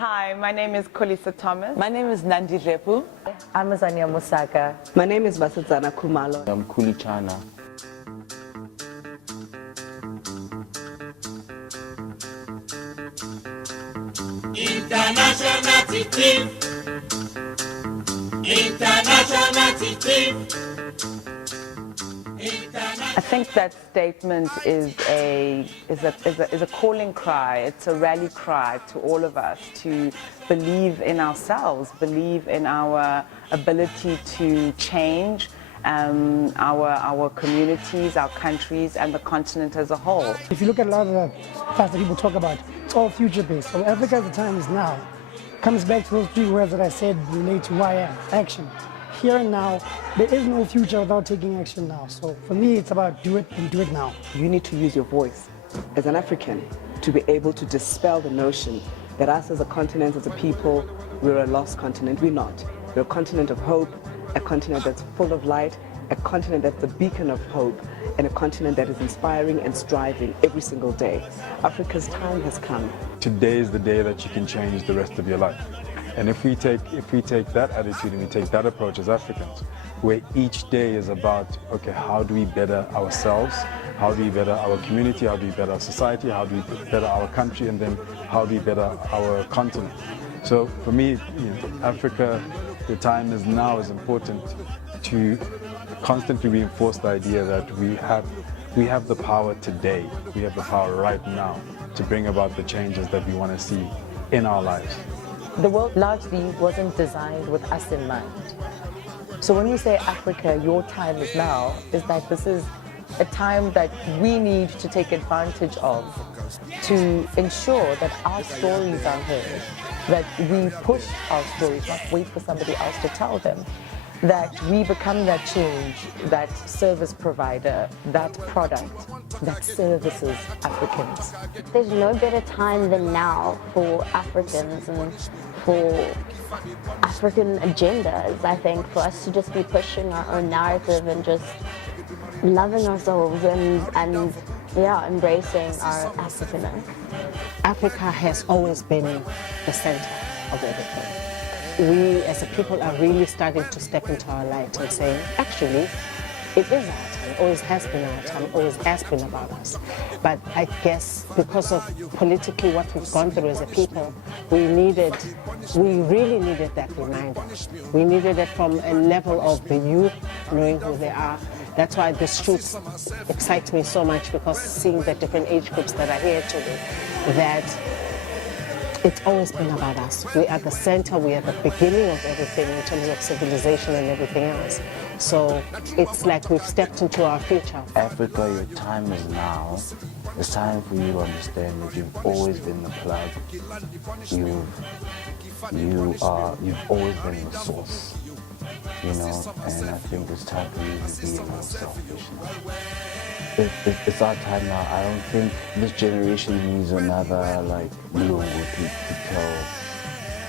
Hi, my name is Kolisa Thomas. My name is Nandi Repu. I'm Azania Musaka. My name is Vasadzana Kumalo. I'm Kulichana. International team. International team. I think that statement is a calling cry. It's a rally cry to all of us to believe in ourselves, believe in our ability to change our communities, our countries, and the continent as a whole. If you look at a lot of the stuff that people talk about, it's all future-based. So Africa, the time is now. Comes back to those three words that I said relate to who I am: action. Here and now, there is no future without taking action now. So for me, it's about do it and do it now. You need to use your voice as an African to be able to dispel the notion that us as a continent, as a people, we're a lost continent. We're not. We're a continent of hope, a continent that's full of light, a continent that's a beacon of hope, and a continent that is inspiring and striving every single day. Africa's time has come. Today is the day that you can change the rest of your life. And if we take that attitude and we take that approach as Africans, where each day is about, okay, how do we better ourselves? How do we better our community? How do we better our society? How do we better our country? And then how do we better our continent? So for me, Africa, the time is now is important to constantly reinforce the idea that we have the power today. We have the power right now to bring about the changes that we want to see in our lives. The world largely wasn't designed with us in mind. So when we say Africa, your time is now, is that this is a time that we need to take advantage of to ensure that our stories are heard, that we push our stories, not wait for somebody else to tell them, that we become that change, that service provider, that product that services Africans. There's no better time than now for Africans and for African agendas, I think, for us to just be pushing our own narrative and just loving ourselves and embracing our Africanness. Africa has always been the center of everything. We as a people are really starting to step into our light and saying, actually, it is our time, always has been our time, always has been about us. But I guess because of politically what we've gone through as a people, we really needed that reminder. We needed it from a level of the youth knowing who they are. That's why the shoots excite me so much, because seeing the different age groups that are here today, that it's always been about us. We are the center, we are the beginning of everything in terms of civilization and everything else. So it's like we've stepped into our future. Africa, your time is now. It's time for you to understand that you've always been the plug. You've always been the source. And I think it's time for you to be more selfish now. It's our time now. I don't think this generation needs another Mulungu to tell,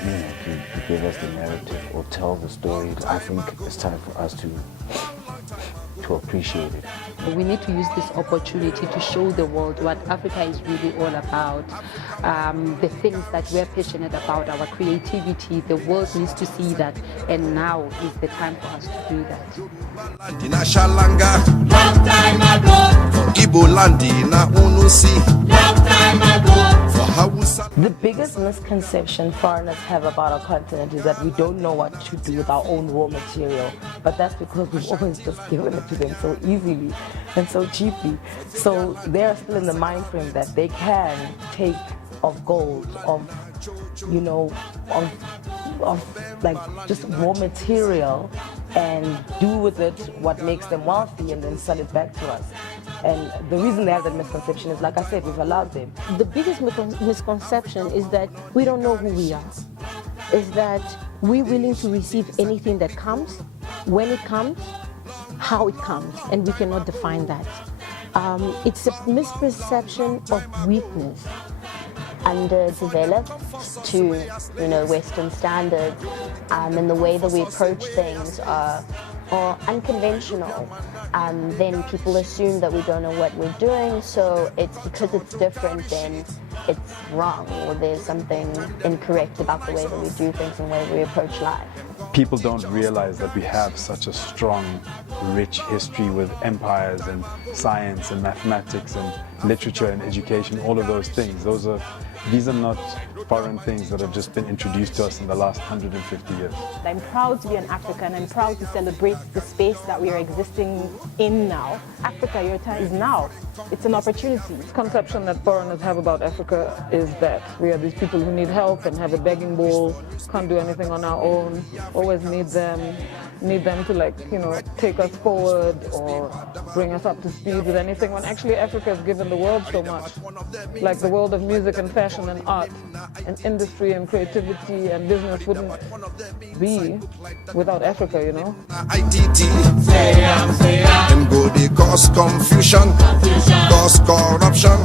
to give us the narrative or tell the story. I think it's time for us to appreciate it. We need to use this opportunity to show the world what Africa is really all about, the things that we're passionate about, our creativity. The world needs to see that, and now is the time for us to do that. Long time ago. Igbo land na unusi. Long time ago. The biggest misconception foreigners have about our continent is that we don't know what to do with our own raw material. But that's because we've always just given it to them so easily and so cheaply. So they're still in the mind frame that they can take of gold, of just raw material and do with it what makes them wealthy and then sell it back to us. And the reason they have that misconception is, like I said, we've allowed them. The biggest misconception is that we don't know who we are. Is that we're willing to receive anything that comes, when it comes, how it comes, and we cannot define that. It's a misperception of weakness. Underdeveloped to Western standards, and the way that we approach things are unconventional. Then people assume that we don't know what we're doing, so it's because it's different, then it's wrong or there's something incorrect about the way that we do things and the way we approach life. People don't realize that we have such a strong, rich history with empires and science and mathematics and literature and education, all of those things. These are not foreign things that have just been introduced to us in the last 150 years. I'm proud to be an African. I'm proud to celebrate the space that we are existing in now. Africa, your time is now. It's an opportunity. The conception that foreigners have about Africa is that we are these people who need help and have a begging bowl, can't do anything on our own, always need them to take us forward or bring us up to speed with anything, when actually Africa has given the world so much. Like the world of music and fashion and art and industry and creativity and business wouldn't be without Africa, you know. Them go they cause confusion, cause corruption,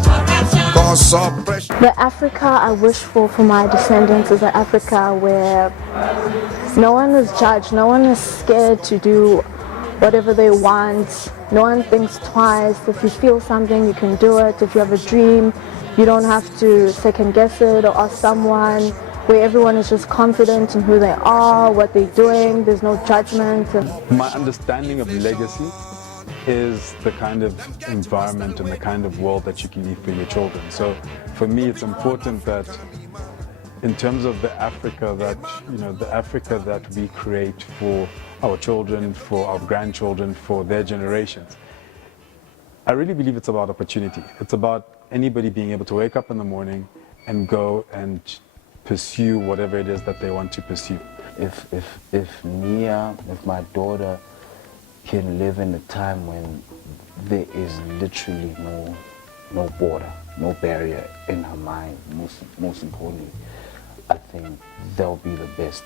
cause oppression. The Africa I wish for my descendants is an Africa where no one is judged, no one is scared to do whatever they want, no one thinks twice. If you feel something, you can do it. If you have a dream, you don't have to second guess it or ask someone, where everyone is just confident in who they are, what they're doing, there's no judgment. My understanding of legacy is the kind of environment and the kind of world that you can leave for your children. So for me, it's important that in terms of the Africa that we create for our children, for our grandchildren, for their generations, I really believe it's about opportunity. It's about anybody being able to wake up in the morning and go and pursue whatever it is that they want to pursue. If my daughter can live in a time when there is literally no border, no barrier in her mind, most importantly, I think they'll be the best,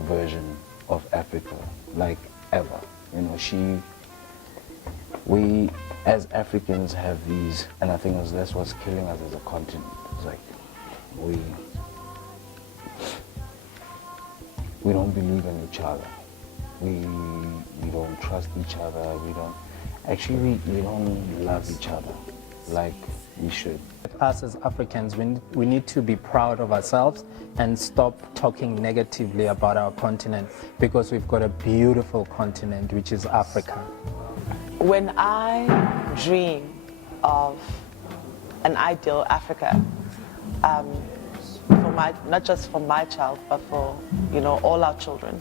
version of Africa, ever. We as Africans have these, and I think that's what's killing us as a continent. It's like we don't believe in each other. We don't trust each other. We don't love each other like we should. Us as Africans, we need to be proud of ourselves and stop talking negatively about our continent, because we've got a beautiful continent, which is Africa. When I dream of an ideal Africa, not just for my child, but for all our children,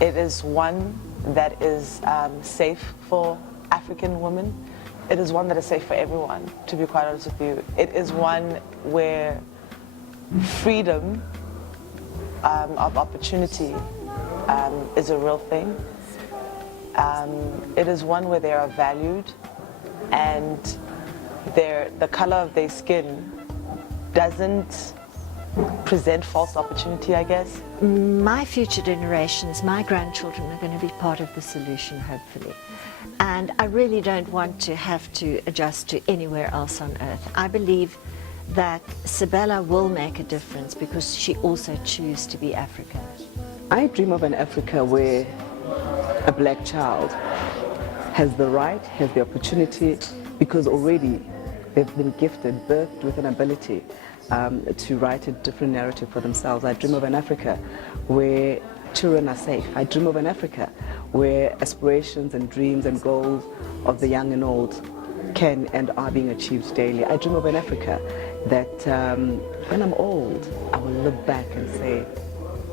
it is one that is safe for African women. It is one that is safe for everyone, to be quite honest with you. It is one where freedom of opportunity is a real thing. It is one where they are valued, and the color of their skin doesn't present false opportunity, I guess. My future generations, my grandchildren, are going to be part of the solution, hopefully. And I really don't want to have to adjust to anywhere else on earth. I believe that Sabella will make a difference because she also chose to be African. I dream of an Africa where a black child has the right, has the opportunity, because already they've been gifted, birthed with an ability to write a different narrative for themselves. I dream of an Africa where children are safe. I dream of an Africa where aspirations and dreams and goals of the young and old can and are being achieved daily. I dream of an Africa that when I'm old, I will look back and say,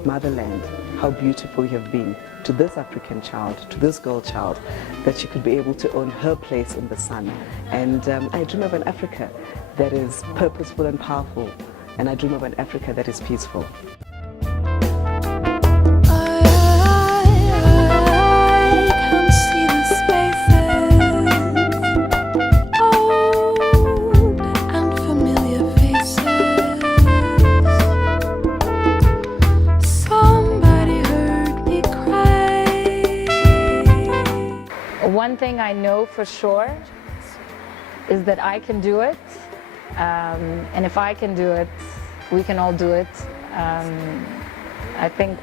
motherland, how beautiful you have been to this African child, to this girl child, that she could be able to own her place in the sun. And I dream of an Africa that is purposeful and powerful, and I dream of an Africa that is peaceful. One thing I know for sure is that I can do it, and if I can do it, we can all do it. I think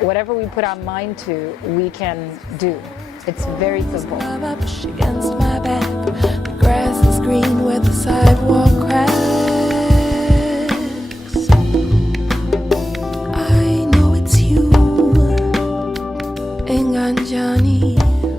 whatever we put our mind to, we can do. It's very simple. Against my back, the grass is green where the sidewalk cracks. I know it's you, Enganjani.